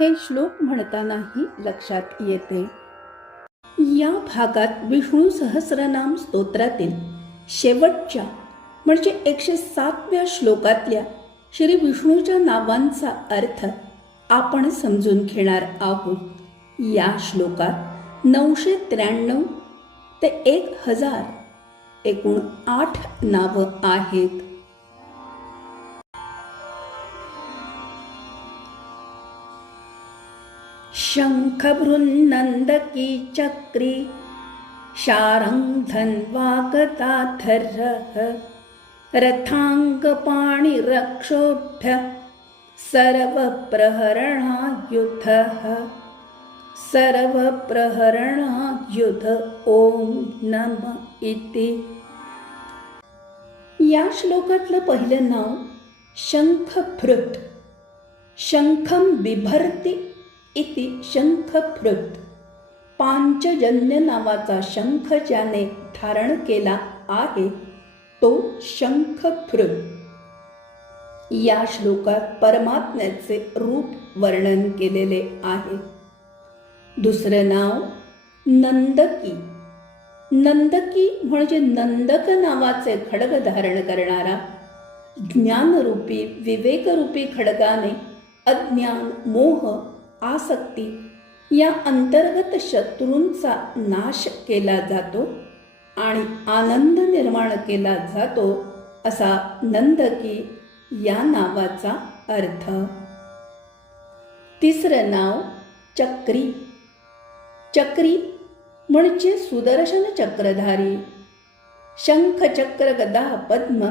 हे श्लोक म्हणतानाही लक्षात येते. या भागात विष्णू सहस्रनाम स्तोत्रातील शेवटच्या म्हणजे एकशे सातव्या श्लोकातल्या श्री विष्णूच्या नावांचा अर्थ आपण समजून घेणार आहोत. या श्लोकात नऊशे त्र्याण्णव ते एक हजार एकूण आठ नावं आहेत. शङ्खभृन्नन्दकी चक्री शारङ्गधन्वागताधरः रथाङ्गपाणिरक्षोभ्य सर्वप्रहरणायुधः सर्वप्रहरणायुध ॐ नम इति। या श्लोकातलं पहिलं नाव शंखभृत शंखम बिभरती इति शंखभृत. पांचजन्य नावाचा शंख ज्याने धारण केला आहे तो शंखभृत. या श्लोकात परमात्म्याचे रूप वर्णन केलेले आहे. दुसरं नाव नंदकी. नंदकी म्हणजे नंदक नावाचे खडग धारण करणारा ज्ञानरूपी विवेकरूपी खडगाने अज्ञान मोह आसक्ती या अंतर्गत शत्रूंचा नाश केला जातो आणि आनंद निर्माण केला जातो असा नंदकी या नावाचा अर्थ. तिसरं नाव चक्री. चक्री म्हणजे सुदर्शन चक्रधारी. शंख चक्र गदा पद्म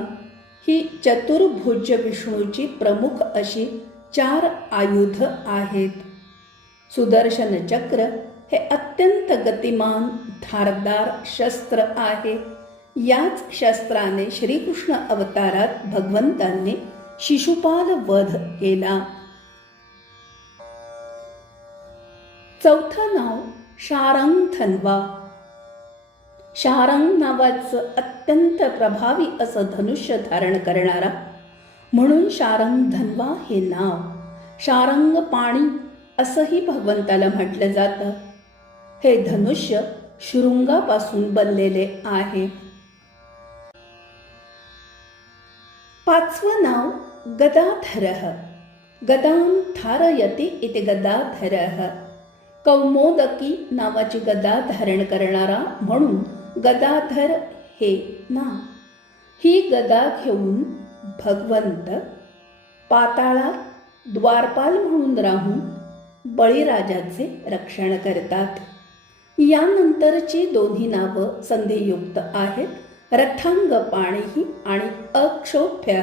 ही चतुर्भुज विष्णूची प्रमुख अशी चार आयुध आहेत. सुदर्शन चक्र हे अत्यंत गतिमान धारदार शस्त्र आहे. याच शस्त्राने श्रीकृष्ण अवतारात भगवंतांनी शिशुपाल वध केला. चौथं नाव शारंग थनवा शारंग नावाचं अत्यंत प्रभावी असं धनुष्य धारण करणारा म्हणून शारंग धनवा हे नाव. शारंग पाणी असंही भगवंताला म्हटलं जातं. हे धनुष्य शृंगापासून बनलेले आहे. पाचवं नाव गदाधरः. गदां थारयती इथे गदाधरः. कौमोदकी नावाची गदा धारण करणारा म्हणून गदाधर हे नाव ही गदा घेऊन भगवंत पाताळात द्वारपाल म्हणून राहून बळीराजाचे रक्षण करतात. यानंतरची दोन्ही नावं संधियुक्त आहेत. रथांग पाणीही आणि अक्षोभ्य.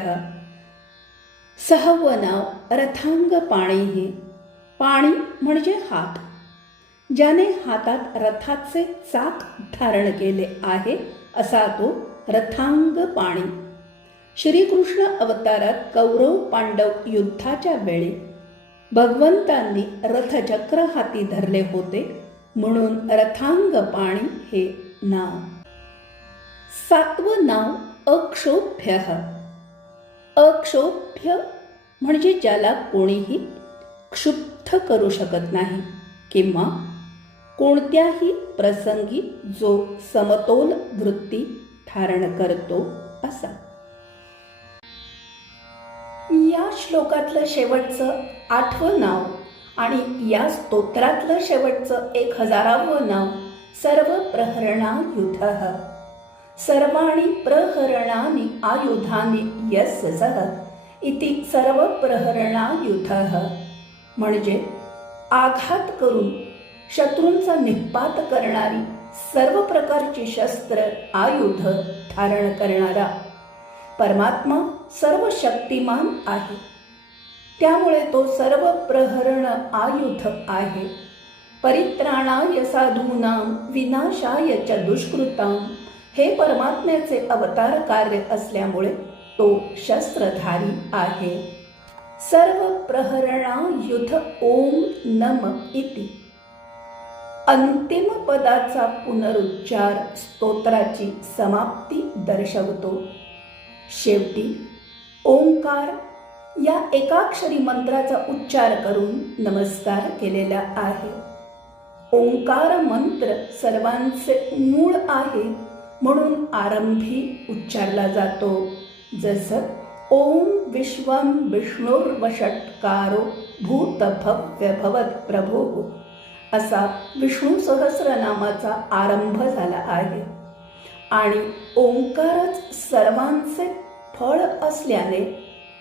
सहावं नाव रथांग पाणीही. पाणी म्हणजे हात. ज्याने हातात रथाचे चाक धारण केले आहे असा तो रथांग पाणी. श्रीकृष्ण अवतारात कौरव पांडव युद्धाच्या वेळी भगवंतांनी रथचक्र हाती धरले होते म्हणून रथांग पाणी हे नाव. सातवं नाव अक्षोभ्य. अक्षोभ्य म्हणजे ज्याला कोणीही क्षुब्ध करू शकत नाही किंवा कोणत्याही प्रसंगी जो समतोल वृत्ती धारण करतो असा. श्लोकातलं शेवटचं आठवं नाव आणि या स्तोत्रातलं शेवटचं एक हजारावं नाव सर्व प्रहरणायुध सर्वाणी प्रहरणानि आयुधाने यस सह इति सर्व प्रहरणायुध म्हणजे आघात करून शत्रूंचा निपात करणारी सर्व प्रकारची शस्त्र आयुध धारण करणारा परमात्मा सर्व शक्तिमान आहे. त्यामुळे तो सर्व प्रहरण आयुध आहे. परित्राणाय साधूनां विनाशाय च दुष्कृतां हे परमात्म्याचे अवतार कार्य असल्यामुळे तो शस्त्रधारी आहे. सर्व प्रहरणायुध ओम नम इति. अंतिम पदाचा पुनरुच्चार स्तोत्राची समाप्ती दर्शवतो. शेवटी ओंकार या एकाक्षरी मंत्राचा उच्चार करून नमस्कार केलेला आहे. ओंकार मंत्र सर्वांचे मूळ आहे म्हणून आरंभी उच्चारला जातो. जसं ओम विश्वं विष्णुर्वषट्कारो भूत भव्य भवत प्रभो. असा विष्णू सहस्रनामाचा आरंभ झाला आहे. आणि ओंकारच सर्वांचे फळ असल्याने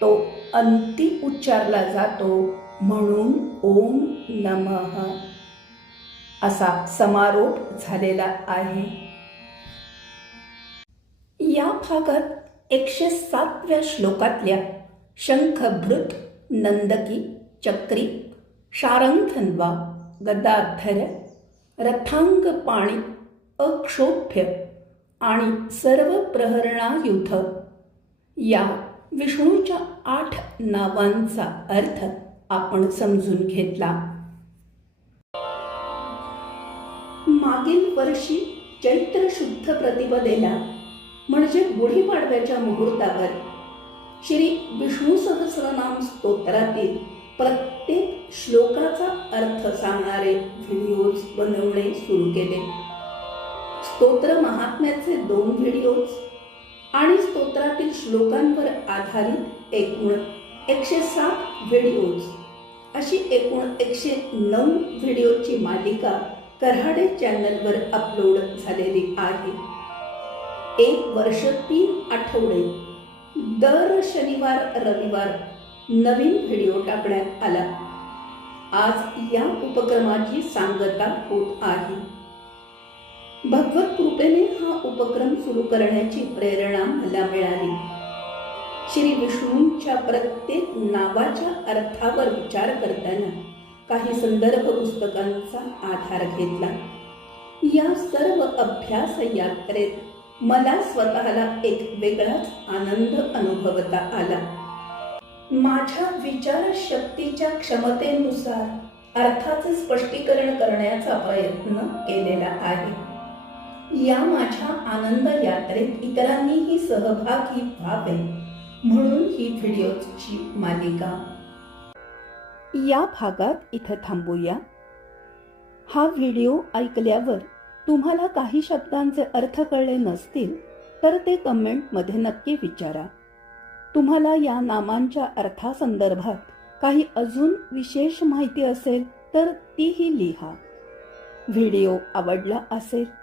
तो अंती उच्चारला जातो म्हणून ओम नमः. असा समारोप झालेला आहे. या भागात एकशे सातव्या श्लोकातल्या शंखभृत नंदकी चक्री शारंगधन्वा गदाधर रथांग पाणी अक्षोभ्य आणि सर्व प्रहरणायुध या विष्णूच्या आठ नावांचा अर्थ आपण समजून घेतला. मागील वर्षी चैत्र शुद्ध प्रतिपदेला म्हणजे गुढीपाडव्याच्या मुहूर्तावर श्री विष्णू सहस्रनाम स्तोत्रातील प्रत्येक श्लोकाचा अर्थ सांगणारे व्हिडिओज बनवणे सुरू केले. स्तोत्र महात्म्याचे दोन व्हिडिओज आणि स्तोत्रातील श्लोकांवर आधारित एकूण एकशे सात व्हिडिओज अशी एकूण एकशे नऊ व्हिडिओची मालिका कऱ्हाडे चॅनलवर अपलोड झालेली आहे. एक वर्ष तीन आठवडे. दर शनिवार रविवार नवीन व्हिडिओ टाकण्यात आला. आज या उपक्रमाची सांगता होत आहे. भगवत कृपेने हा उपक्रम सुरू करण्याची प्रेरणा मला मिळाली. श्री विष्णूंच्या प्रत्येक नावाच्या अर्थावर विचार करताना काही संदर्भ पुस्तकांचा आधार घेतला. या सर्व अभ्यास यात्रेत मला स्वतःला एक वेगळाच आनंद अनुभवता आला. माझ्या विचारशक्तीच्या क्षमतेनुसार अर्थाचे स्पष्टीकरण करण्याचा प्रयत्न केलेला आहे. या माझ्या आनंद यात्रेत इतरांनीही सहभागी व्हावे म्हणून ही व्हिडिओची मालिका. या भागात इथं थांबूया. हा व्हिडिओ ऐकल्यावर तुम्हाला काही शब्दांचे अर्थ कळले नसतील तर ते कमेंटमध्ये नक्की विचारा. तुम्हाला या नामांच्या अर्थासंदर्भात काही अजून विशेष माहिती असेल तर तीही लिहा. व्हिडिओ आवडला असेल